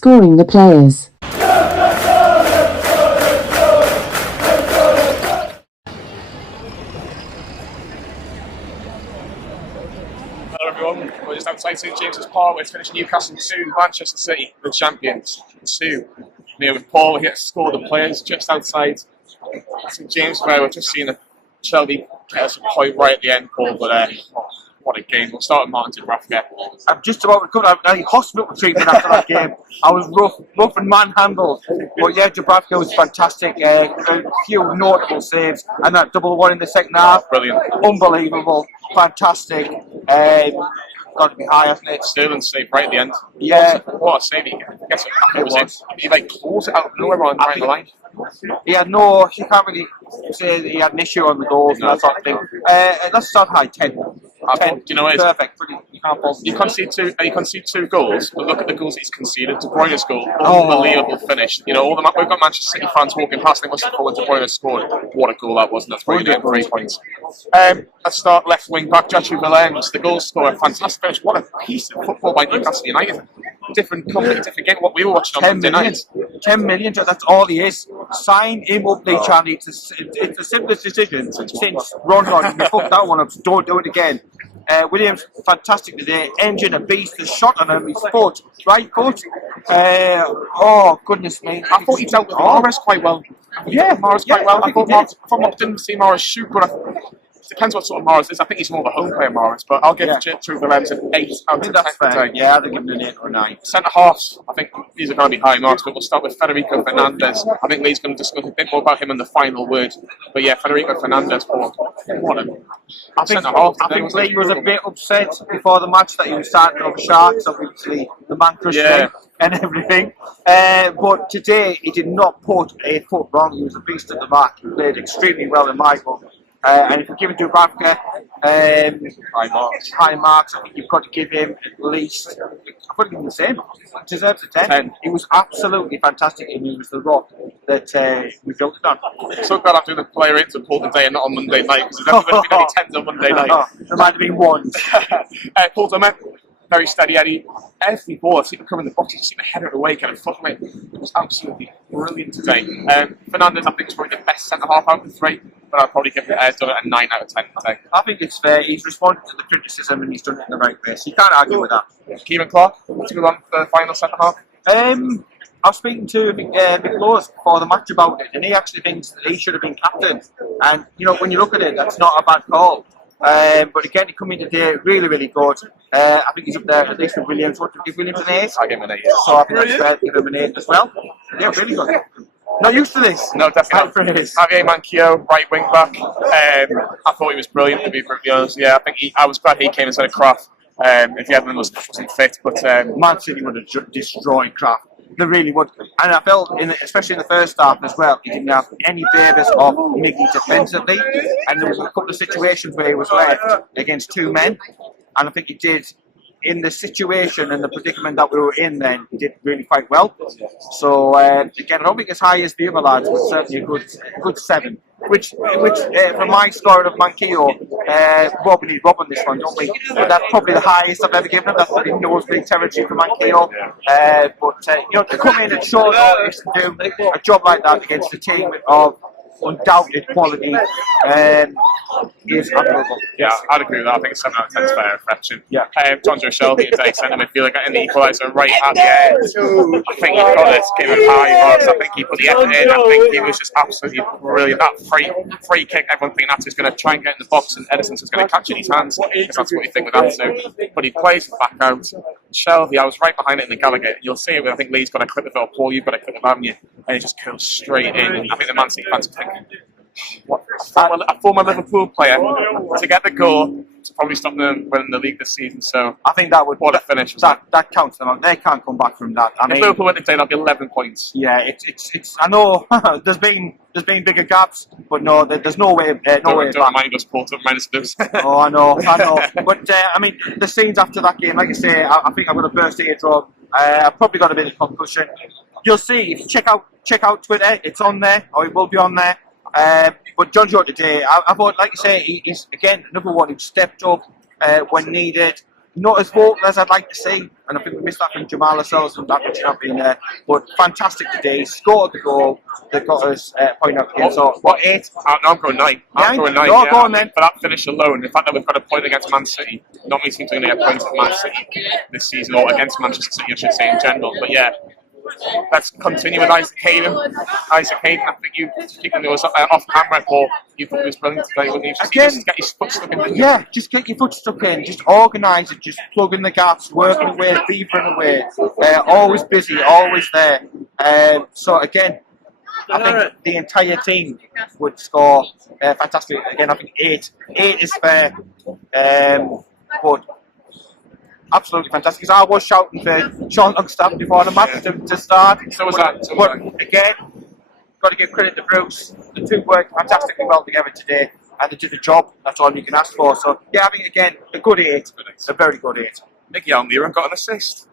Scoring the players. Hello everyone, we're just outside St James's Park. We're finished Newcastle 2, Manchester City, the champions, 2. Here with Paul, we get to score the players just outside St James's, where we're just seeing a Shelvey get us a point right at the end, Paul, but what a game. We'll start with Martin Dubravka. I'm just about to come out of hospital treatment after that game. I was rough and manhandled. But yeah, Dubravka was fantastic. A few notable saves, and that double one in the second half. Brilliant. Unbelievable. Fantastic. Got to be high, hasn't it? Sterling's save right at the end. Yeah. What a save he gets it. He like pulls it out of nowhere on the line. You can't really say that he had an issue on the goals and that sort of thing. Let's start high, 10. 10. Do you know what it is? Perfect. You can't fall. You concede two goals, but look at the goals he's conceded. De Bruyne's goal, unbelievable finish. You know, we've got Manchester City fans walking past. They must have thought De Bruyne scored. What a goal that was, and that's why you get 3 points. Let's start left wing back. Javier Manquillo, the goal scorer, fantastic finish. What a piece of football by Newcastle United. Different company, different game. What we were watching on Monday night. 10 million. That's all he is. Sign him up, Charlie. It's the simplest decision since Ron. You fucked that one up. So don't do it again. Williams, fantastic today. Engine, a beast. The shot on him, his foot, right foot. Oh, goodness me. I thought he dealt with Morris quite well. Yeah, Morris quite well. I thought didn't see Morris shoot, but it depends what sort of Morris is. I think he's more of a home player, Morris, but I'll give True the Rams an 8 out of 10. That's fair. Yeah, I'll give him an 8 or a 9. Centre halves, I think these are going to be high marks, but we'll start with Federico Fernandez. I think Lee's going to discuss a bit more about him in the final word. But yeah, Federico Fernandez, I think Lee was a bit upset before the match that he was starting on Sharks, obviously the man crush and everything. But today he did not put a foot wrong. He was a beast at the mark. He played extremely well in my book. And if you give it to Dubravka, high marks, I think you've got to give him at least, I've got to give him the same. Deserves a 10. He was absolutely fantastic, and he was the rock that we built it on. So glad I'm doing the player into Paul today and not on Monday night, because there's never been any 10s on Monday night. There might have been 1s. Paul Dummett, very steady Eddie. Every ball, I've seen him come in the box, I've seen him header it away, kind of fucking it. It was absolutely brilliant today. Fernandez, I think, is probably the best centre half out of the 3, but I'll probably give Dummett a 9 out of 10 today. I think it's fair. He's responded to the criticism and he's done it in the right way. So you can't argue with that. Ciaran Clark, what's going on for the final centre half? I was speaking to Miguel before the match about it, and he actually thinks that he should have been captain. And you know, when you look at it, that's not a bad call. But again, he come in today really, really good. I think he's up there at least with Williams. What, to give Williams an 8? I give him an 8. So I think that's fair to give him an 8 as well. Yeah, really good. Not used to this. No, definitely not. Javier Manquillo, right wing back. I thought he was brilliant, to be brutally honest. Yeah, I was glad he came instead of Kraft. If the other one wasn't fit, but Man City would have destroyed Kraft. They really would. And I felt, especially in the first half as well, he didn't have any favours of Miggy defensively. And there was a couple of situations where he was left against 2 men. And I think he did, in the situation and the predicament that we were in then, he did really quite well. So, again, I don't think as high as the other lads, but certainly a good 7. Which from my score of Manquillo, we need Rob on this one, don't we? But that's probably the highest I've ever given him. That's probably nosebleed territory for Manquillo. But to come in and show notice and do a job like that against a team of undoubted quality is admirable. Yeah, I'd agree with that. I think a 7 out of 10 is fair reflection. Yeah. Jonjo Shelvey today, centre midfielder, getting the equaliser right at the end. I think he got it, gave him high marks. I think he put the effort in. I think he was just absolutely brilliant. That free kick, everyone thinking that's just going to try and get in the box, and Edison's just going to catch it in his hands. Because that's what you think with that. So, but he plays back out. Shelvey, I was right behind it in the Gallagher. You'll see it. I think Lee's got a clip of it, or Paul, you've got a clip of it, haven't you? And it just goes straight in. And I think the Man City fans are thinking, what, a former Liverpool player to get the goal to probably stop them winning the league this season. So I think that would what a finish. That counts them out. They can't come back from that. If Liverpool win today, that'll be 11 points. Yeah, it's. I know there's been bigger gaps, but no, there's no way. Don't remind us, Paul. Don't remind us of this. Oh, I know. But I mean, the scenes after that game, like I say, I think I'm going to burst eardrum. I've probably got a bit of concussion. You'll see if you check out Twitter, it's on there, or it will be on there. But Jonjo today, I thought, like you say, he's again another one who stepped up when needed. not as vocal as I'd like to see, and I think we missed that from Jamal ourselves and that much not being there. But fantastic today, scored the goal that got us point out game. So what, 8? I'm going 9. I'm going 9. You're going then. For that finish alone, the fact that we've got a point against Man City, not many teams are going to get points at Man City this season, or against Manchester City, I should say, in general. But yeah, let's continue with Isaac Hayden. I think you keeping us off camera, Paul. You thought it was brilliant today, wouldn't you? Just get your foot stuck in. Yeah, just get your foot stuck in, just organise it, just plug in the gaps, working away, beavering away. Always busy, always there. So again, I think the entire team would score fantastic. Again, I think 8. 8 is fair, but absolutely fantastic. Because I was shouting for Sean Longstaff before the match to start. So was that. But again, got to give credit to Bruce. The two worked fantastically well together today, and they did the job. That's all you can ask for. So yeah, I think again a good 8, a very good 8. Miguel Almiron got an assist.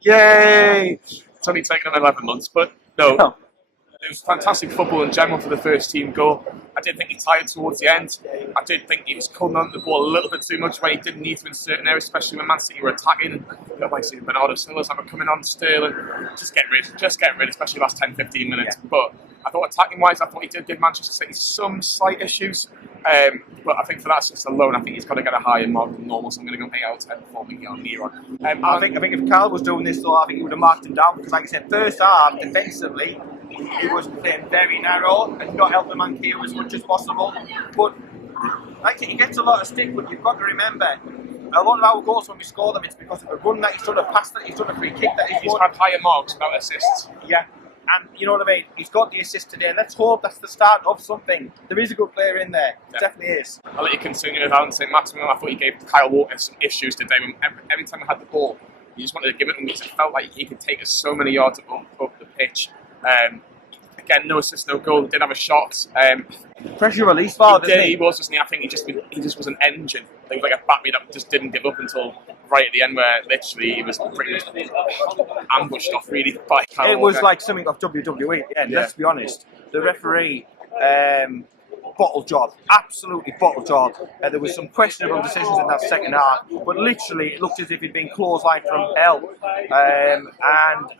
Yay! It's only taken him 11 months, but no. It was fantastic football in general for the first team goal. I did think he tired towards the end. I did think he was coming on the ball a little bit too much when he didn't need to in certain areas, especially when Man City were attacking. And you know, like Bernardo Silva's having coming on Sterling. Just get rid, especially the last 10-15 minutes. Yeah. But I thought attacking-wise, I thought he did give Manchester City some slight issues. But I think for that assist alone, I think he's got to get a higher mark than normal. So I'm going to go 8 out of 10 for Miguel Almiron. I think if Carl was doing this, though, I think he would have marked him down because, like I said, first half defensively, he was playing very narrow and not helping Manquillo as much as possible. But like he gets a lot of stick, but you've got to remember, a lot of our goals when we score them, it's because of a run that he's done, a pass that he's done, a free kick that he's had higher marks without assists. Yeah, and you know what I mean? He's got the assist today, and let's hope that's the start of something. There is a good player in there. It definitely is. I'll let you continue with Alan saint-maximin. I thought he gave Kyle Walker some issues today. Every time he had the ball, he just wanted to give it to him because it felt like he could take us so many yards up the pitch. Again, no assist, no goal. Did have a shot. Pressure release valve, didn't he? He was, wasn't he? I think he just was an engine. It was like a battery that just didn't give up until right at the end, where literally he was pretty much ambushed off really by Kyle It was Walker. Like something of WWE at the end. Yeah. Let's be honest. The referee. Bottle job, absolutely bottle job. There was some questionable decisions in that second half, but literally it looked as if he'd been clotheslined from hell, and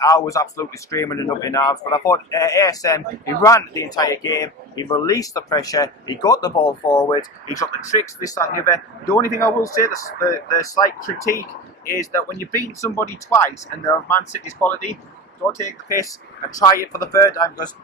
I was absolutely screaming and up in arms. But I thought ASM, he ran the entire game, he released the pressure, he got the ball forward, he got the tricks, this, that and the other. The only thing I will say, the slight critique, is that when you beat somebody twice and they're of Man City's quality, don't take the piss and try it for the third time, because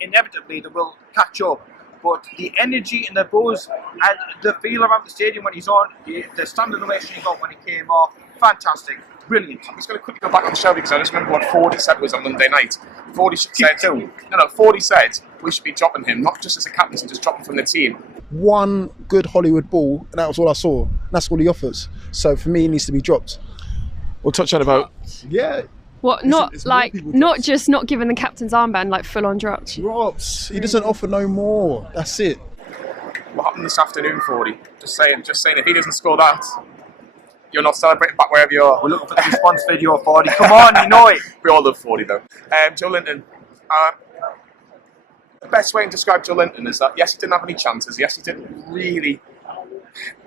inevitably they will catch up. But the energy and the buzz and the feel around the stadium when he's on, the standing ovation he got when he came off, fantastic, brilliant. I'm just going to quickly go back on Shelvey because I just remember what Fordy said was on Monday night. Fordy said we should be dropping him, not just as a captain, just dropping from the team. One good Hollywood ball, and that was all I saw. That's all he offers. So for me, he needs to be dropped. We'll touch on about... Yeah. What, not just not giving the captain's armband, like full on drops. Drops. He doesn't offer no more. That's it. What happened this afternoon, Fordy? Just saying, if he doesn't score that, you're not celebrating back wherever you are. We're looking for the response video, Fordy. Come on, you know it. We all love Fordy though. Joe Linton. The best way to describe Joe Linton is that yes, he didn't have any chances. Yes, he didn't really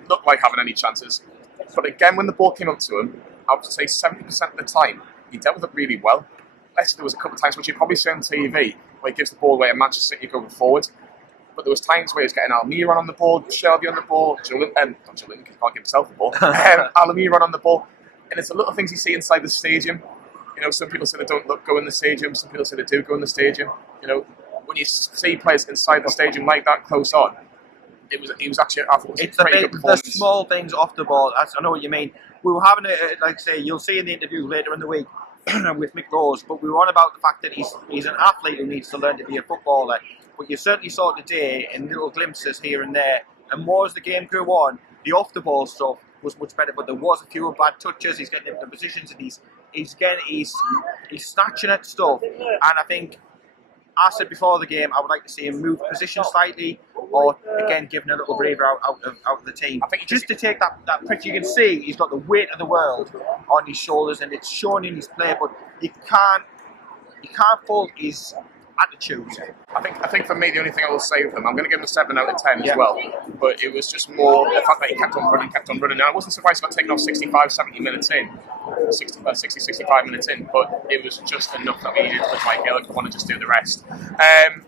look like having any chances. But again, when the ball came up to him, I would say 70% of the time, he dealt with it really well. Actually, there was a couple of times which you probably see on TV where he gives the ball away and Manchester City going forward. But there was times where he was getting Almiron on the ball, Shelvey on the ball, not Joe Linton, because he can't give himself the ball, Almiron on the ball. And it's the little things you see inside the stadium. You know, some people say they don't go in the stadium, some people say they do go in the stadium. You know, when you see players inside the stadium like that close on, he was actually, I thought it was it's a pretty good the performance. small things off the ball. I know what you mean. We were having like I say, you'll see in the interview later in the week with Mick Rose, but we were on about the fact that he's an athlete who needs to learn to be a footballer. But you certainly saw today in little glimpses here and there. And more as the game grew on, the off the ball stuff was much better. But there was a few bad touches. He's getting into positions and he's snatching at stuff. And I think, I said before the game, I would like to see him move position slightly, or again giving a little breather out of the team. I think just to take that pressure. You can see he's got the weight of the world on his shoulders, and it's shown in his play. But you can't fault his had to choose. I think for me, the only thing I will say with him, I'm going to give him a 7 out of 10 as well. But it was just more the fact that he kept on running. And I wasn't surprised he got taken off 65, 70 minutes in, 60, 65 minutes in. But it was just enough that we needed for Dwight Gayle to want to just do the rest.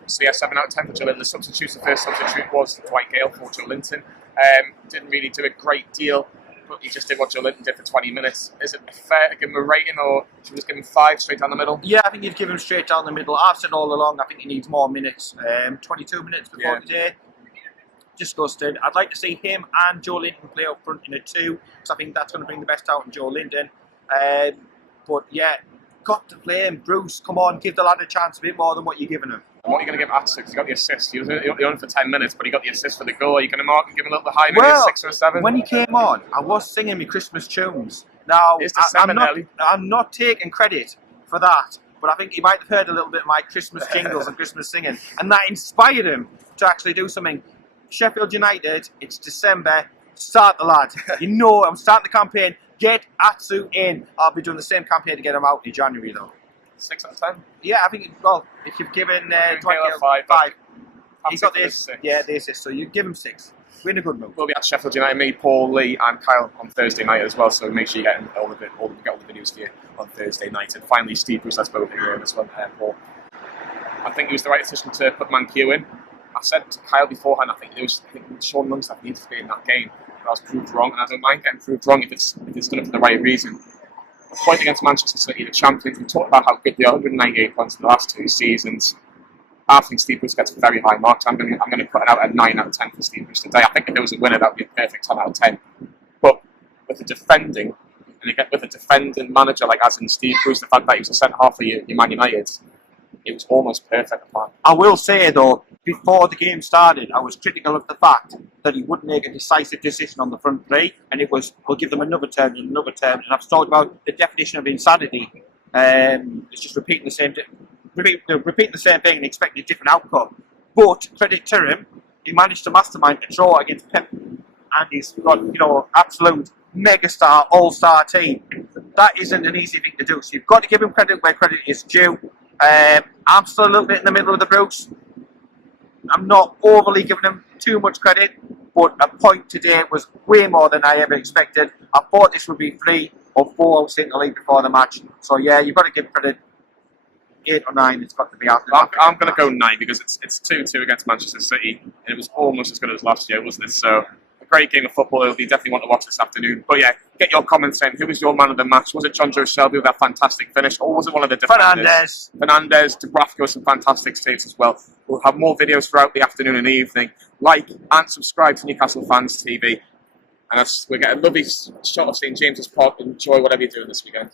So yeah, 7 out of 10 for Joe Linton. The substitutes, the first substitute was Dwight Gayle for Joe Linton. Didn't really do a great deal, but he just did what Joe Linton did for 20 minutes. Is it fair to give him a rating, or should we just give him 5 straight down the middle? Yeah, I think you'd give him straight down the middle. I've said all along, I think he needs more minutes. 22 minutes before today. Disgusted. I'd like to see him and Joe Linton play up front in a 2, because I think that's going to bring the best out in Joe Linton. But yeah, got to play him. Bruce, come on, give the lad a chance a bit more than what you're giving him. And what are you going to give Atsu? Because he got the assist. He was on for 10 minutes, but he got the assist for the goal. Are you going to mark and give him a little bit high, maybe a 6 or a 7? When he came on, I was singing my Christmas tunes. Now, I'm not taking credit for that, but I think he might have heard a little bit of my Christmas jingles and Christmas singing, and that inspired him to actually do something. Sheffield United, it's December, start the lad. You know, I'm starting the campaign, get Atsu in. I'll be doing the same campaign to get him out in January though. 6 out of 10? Yeah, I think, well, if you've given Dwight Gayle 5, he's got the assist, so you give him 6. We're in a good mood. We'll be at Sheffield United, me, Paul, Lee and Kyle on Thursday night as well, so make sure you get all the videos for you on Thursday night. And finally, Steve Bruce, that's both of you in this one, Paul. I think it was the right decision to put Manquillo in. I said to Kyle beforehand, I think Sean Longstaff needs to be in that game. But I was proved wrong, and I don't mind getting proved wrong if it's done for the right reason. The point against Manchester City, the champions, we talked about how good they are, 198 points in the last 2 seasons. I think Steve Bruce gets very high marks. I'm going to put it out at 9 out of 10 for Steve Bruce today. I think if there was a winner, that would be a perfect 10 out of 10. But with a defending manager like as in Steve Bruce, the fact that he was a centre half for your Man United, it was almost perfect. I will say though, before the game started, I was critical of the fact that he wouldn't make a decisive decision on the front three, and it was, we'll give them another turn and another turn. And I've talked about the definition of insanity. It's just repeating the same thing and expecting a different outcome. But credit to him, he managed to mastermind a draw against Pep, and he's got, absolute megastar, all-star team. That isn't an easy thing to do. So you've got to give him credit where credit is due. I'm still a little bit in the middle of the Bruce. I'm not overly giving him too much credit, but a point today was way more than I ever expected. I thought this would be 3 or 4 I was in the league before the match. So yeah, you've got to give credit. 8 or 9, it's got to be out. I'm going to go 9 because it's 2-2 against Manchester City, and it was almost as good as last year, wasn't it? So a great game of football. It'll be definitely one to watch this afternoon. But yeah, get your comments in. Who was your man of the match? Was it Jonjo Shelvey with that fantastic finish, or was it one of the defenders? Fernandez, Dubravka with some fantastic saves as well. We'll have more videos throughout the afternoon and the evening. Like and subscribe to Newcastle Fans TV, and we'll get a lovely shot of St James's Park. Enjoy whatever you're doing this weekend.